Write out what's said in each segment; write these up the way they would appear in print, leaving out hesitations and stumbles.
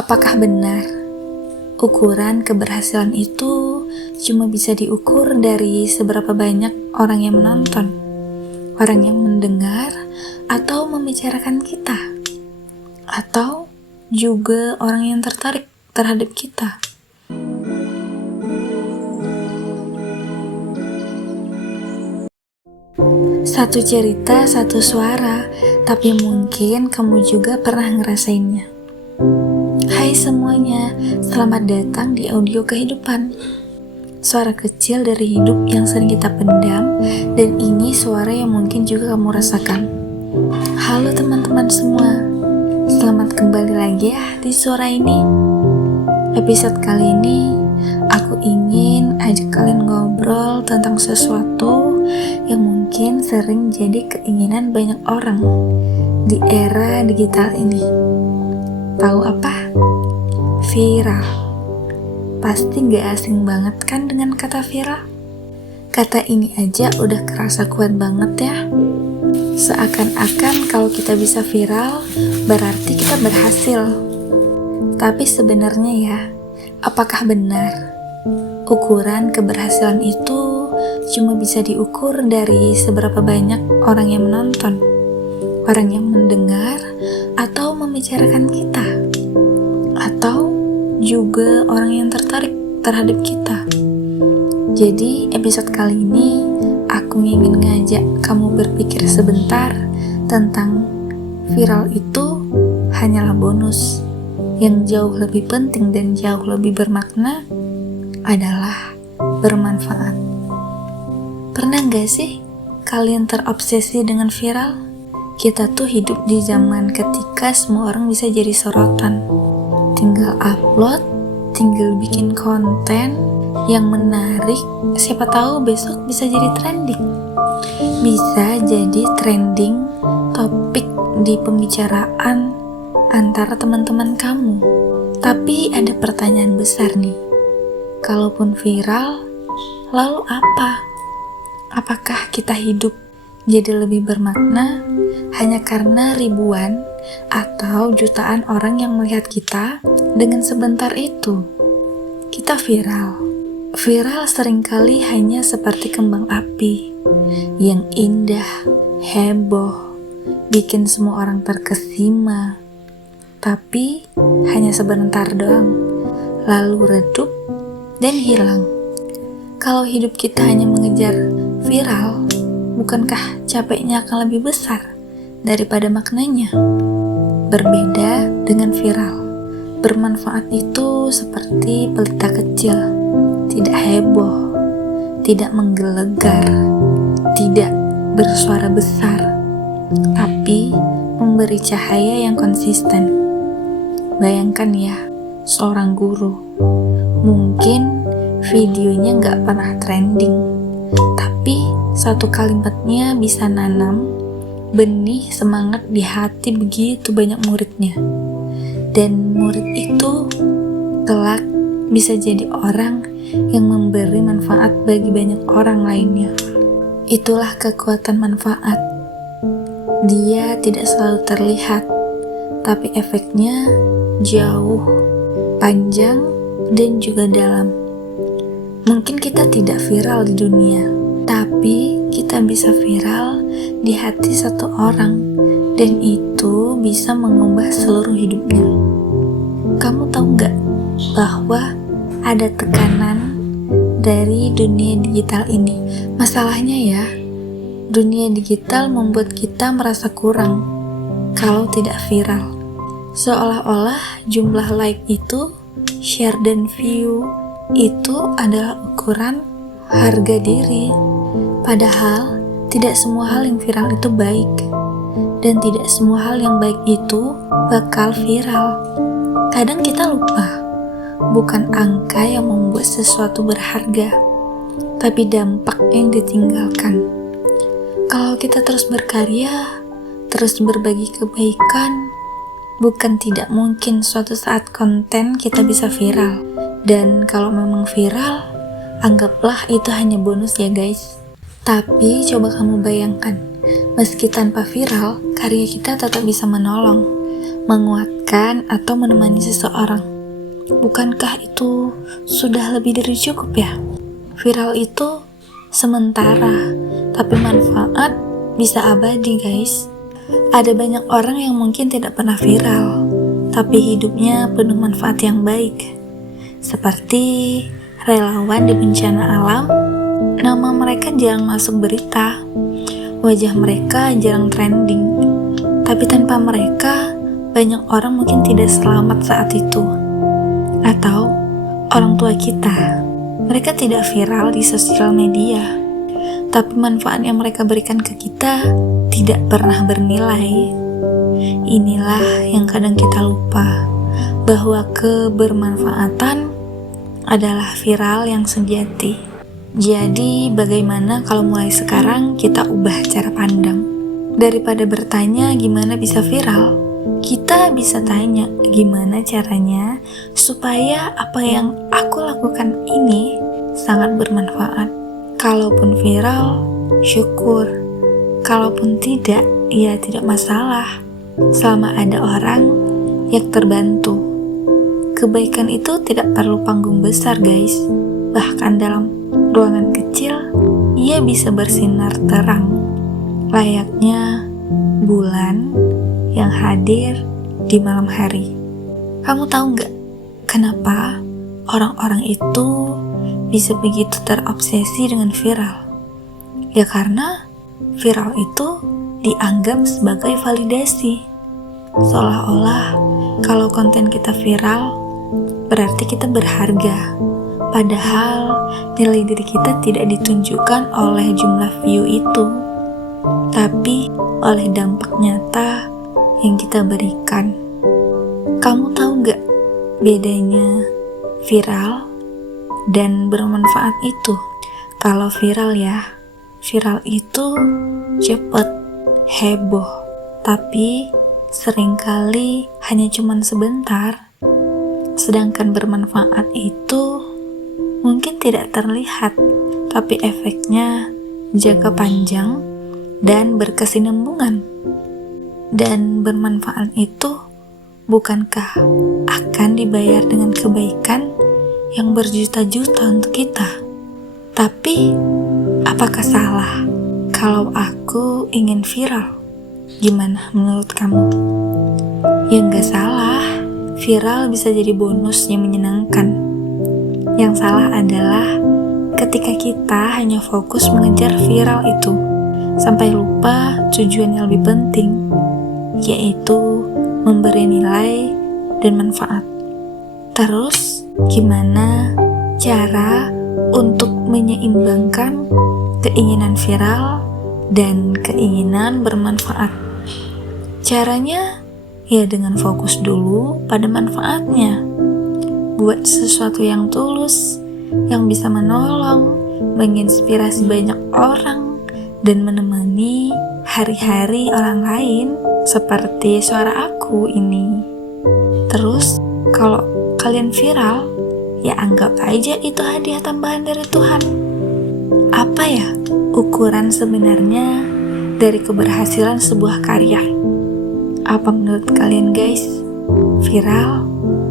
Apakah benar ukuran keberhasilan itu cuma bisa diukur dari seberapa banyak orang yang menonton, orang yang mendengar, atau membicarakan kita, atau juga orang yang tertarik terhadap kita? Satu cerita, satu suara, tapi mungkin kamu juga pernah ngerasainnya. Hai semuanya, selamat datang di audio kehidupan. Suara kecil dari hidup yang sering kita pendam, dan ini suara yang mungkin juga kamu rasakan. Halo teman-teman semua, selamat kembali lagi ya di suara ini. Episode kali ini, aku ingin ajak kalian ngobrol tentang sesuatu yang mungkin sering jadi keinginan banyak orang di era digital ini. Tahu apa? Viral. Pasti gak asing banget kan dengan kata viral? Kata ini aja udah kerasa kuat banget ya. Seakan-akan kalau kita bisa viral, berarti kita berhasil. Tapi sebenarnya ya, apakah benar ukuran keberhasilan itu cuma bisa diukur dari seberapa banyak orang yang menonton, orang yang mendengar, atau membicarakan kita, atau juga orang yang tertarik terhadap kita? Jadi episode kali ini aku ingin ngajak kamu berpikir sebentar tentang viral itu hanyalah bonus. Yang jauh lebih penting dan jauh lebih bermakna adalah bermanfaat. Pernah gak sih kalian terobsesi dengan viral? Kita tuh hidup di zaman ketika semua orang bisa jadi sorotan. Tinggal upload, tinggal bikin konten yang menarik, siapa tahu besok bisa jadi trending. Bisa jadi trending topik di pembicaraan antara teman-teman kamu. Tapi ada pertanyaan besar nih. Kalaupun viral, lalu apa? Apakah kita hidup jadi lebih bermakna hanya karena ribuan atau jutaan orang yang melihat kita dengan sebentar itu? Kita viral. Viral seringkali hanya seperti kembang api yang indah, heboh, bikin semua orang terkesima. Tapi hanya sebentar doang, lalu redup dan hilang. Kalau hidup kita hanya mengejar viral, bukankah capeknya akan lebih besar daripada maknanya? Berbeda dengan viral, bermanfaat itu seperti pelita kecil, tidak heboh, tidak menggelegar, tidak bersuara besar, tapi memberi cahaya yang konsisten. Bayangkan ya, seorang guru, mungkin videonya gak pernah trending, tapi satu kalimatnya bisa nanam benih semangat di hati begitu banyak muridnya. Dan murid itu kelak bisa jadi orang yang memberi manfaat bagi banyak orang lainnya. Itulah kekuatan manfaat. Dia tidak selalu terlihat, tapi efeknya jauh, panjang, dan juga dalam. Mungkin kita tidak viral di dunia, tapi kita bisa viral di hati satu orang, dan itu bisa mengubah seluruh hidupnya. Kamu tahu gak bahwa ada tekanan dari dunia digital ini? Masalahnya ya, dunia digital membuat kita merasa kurang kalau tidak viral. Seolah-olah jumlah like itu, share dan view itu adalah ukuran harga diri. Padahal tidak semua hal yang viral itu baik, dan tidak semua hal yang baik itu bakal viral. Kadang kita lupa, bukan angka yang membuat sesuatu berharga, tapi dampak yang ditinggalkan. Kalau kita terus berkarya, terus berbagi kebaikan, bukan tidak mungkin suatu saat konten kita bisa viral. Dan kalau memang viral, anggaplah itu hanya bonus ya guys. Tapi coba kamu bayangkan, meski tanpa viral, karya kita tetap bisa menolong, menguatkan, atau menemani seseorang. Bukankah itu sudah lebih dari cukup ya? Viral itu sementara, tapi manfaat bisa abadi guys. Ada banyak orang yang mungkin tidak pernah viral, tapi hidupnya penuh manfaat yang baik. Seperti relawan di bencana alam, nama mereka jarang masuk berita, wajah mereka jarang trending, tapi tanpa mereka, banyak orang mungkin tidak selamat saat itu. Atau orang tua kita, mereka tidak viral di sosial media, tapi manfaat yang mereka berikan ke kita tidak pernah bernilai. Inilah yang kadang kita lupa, bahwa kebermanfaatan adalah viral yang sejati. Jadi bagaimana kalau mulai sekarang kita ubah cara pandang? Daripada bertanya gimana bisa viral, kita bisa tanya gimana caranya supaya apa yang aku lakukan ini sangat bermanfaat. Kalaupun viral, syukur. Kalaupun tidak, ya tidak masalah. Selama ada orang yang terbantu. Kebaikan itu tidak perlu panggung besar guys. Bahkan dalam ruangan kecil, ia bisa bersinar terang, layaknya bulan yang hadir di malam hari. Kamu tahu nggak kenapa orang-orang itu bisa begitu terobsesi dengan viral? Ya karena viral itu dianggap sebagai validasi. Seolah-olah kalau konten kita viral, berarti kita berharga. Padahal nilai diri kita tidak ditunjukkan oleh jumlah view itu, tapi oleh dampak nyata yang kita berikan. Kamu tahu gak bedanya viral dan bermanfaat itu? Kalau viral ya, viral itu cepet, heboh, tapi seringkali hanya cuman sebentar. Sedangkan bermanfaat itu mungkin tidak terlihat, tapi efeknya jangka panjang dan berkesinambungan. Dan bermanfaat itu bukankah akan dibayar dengan kebaikan yang berjuta-juta untuk kita? Tapi apakah salah kalau aku ingin viral? Gimana menurut kamu? Ya nggak salah, viral bisa jadi bonus yang menyenangkan. Yang salah adalah ketika kita hanya fokus mengejar viral itu, sampai lupa tujuan yang lebih penting, yaitu memberi nilai dan manfaat. Terus, gimana cara untuk menyeimbangkan keinginan viral dan keinginan bermanfaat? Caranya, ya dengan fokus dulu pada manfaatnya. Buat sesuatu yang tulus, yang bisa menolong, menginspirasi banyak orang, dan menemani hari-hari orang lain, seperti suara aku ini. Terus, kalau kalian viral, ya anggap aja itu hadiah tambahan dari Tuhan. Apa ya ukuran sebenarnya dari keberhasilan sebuah karya? Apa menurut kalian guys? Viral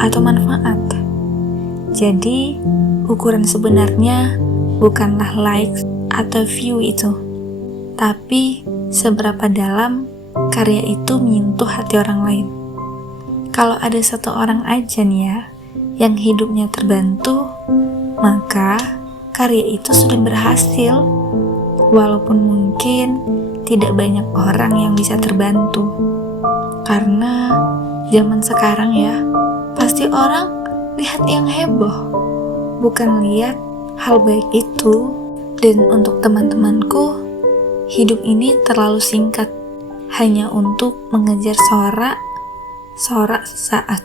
atau manfaat? Jadi, ukuran sebenarnya bukanlah likes atau view itu, tapi seberapa dalam karya itu menyentuh hati orang lain. Kalau ada satu orang aja nih ya, yang hidupnya terbantu, maka karya itu sudah berhasil. Walaupun mungkin tidak banyak orang yang bisa terbantu. Karena zaman sekarang ya, pasti orang lihat yang heboh, bukan lihat hal baik itu. Dan untuk teman-temanku, hidup ini terlalu singkat hanya untuk mengejar sorak sesaat.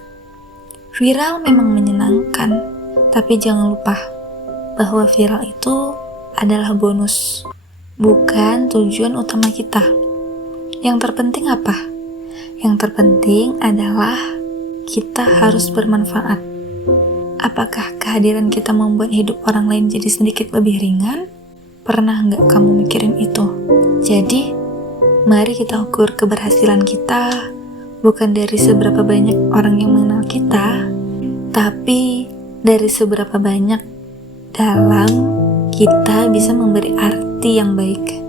Viral memang menyenangkan, tapi jangan lupa bahwa viral itu adalah bonus, bukan tujuan utama kita. Yang terpenting apa? Yang terpenting adalah kita harus bermanfaat. Apakah kehadiran kita membuat hidup orang lain jadi sedikit lebih ringan? Pernah nggak kamu mikirin itu? Jadi, mari kita ukur keberhasilan kita bukan dari seberapa banyak orang yang mengenal kita, tapi dari seberapa banyak dalam kita bisa memberi arti yang baik.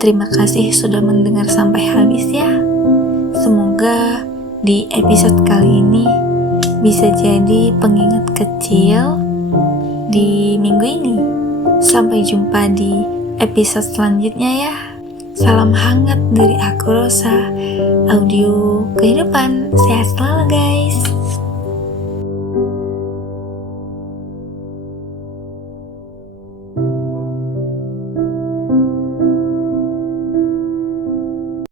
Terima kasih sudah mendengar sampai habis ya. Semoga di episode kali ini bisa jadi pengingat kecil di minggu ini. Sampai jumpa di episode selanjutnya ya. Salam hangat dari aku Rosa. Audio kehidupan. Sehat selalu guys.